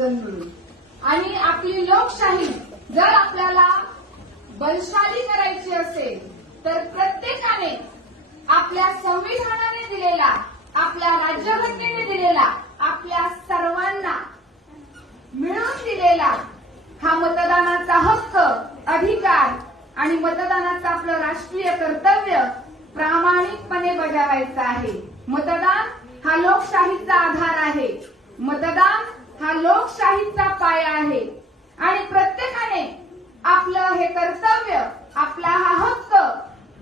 सर्वजण मिळून. आणि आपली लोकशाही जर आपल्याला बलशाली करायची असेल तर प्रत्येकाने आपल्या संविधानाने दिलेला, आपल्या राज्यघटनेने दिलेला, आपल्या सर्वांना मिळून दिलेला हा मतदानाचा हक्क, अधिकार आणि मतदानाचं आपलं राष्ट्रीय कर्तव्य प्रामाणिकपणे बजावायचं आहे. मतदान हा लोकशाहीचा आधार आहे. मतदान हा लोकशाहीचा पाया आहे. आणि प्रत्येकाने आपलं हे कर्तव्य, आपला हा हक्क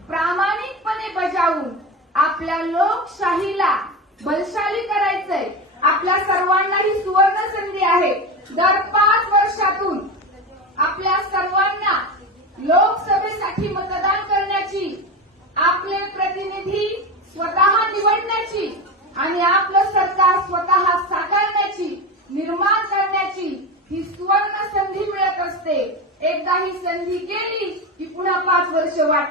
प्रामाणिकपणे बजावून आपल्या लोकशाहीला बलशाली करायचंय. आपल्या सर्वांना ही सुवर्ण संधी आहे. दर 5 वर्षातून आपल्या सर्वांना लोकसभेसाठी मतदान करण्याची, आपले प्रतिनिधी स्वतः निवडण्याची आणि आपलं सरकार स्वतः साकारण्याची, निर्माण करण्याची ही सुवर्ण संधी मिळत असते. एकदा ही संधी गेली की पुन्हा 5 वर्ष वाट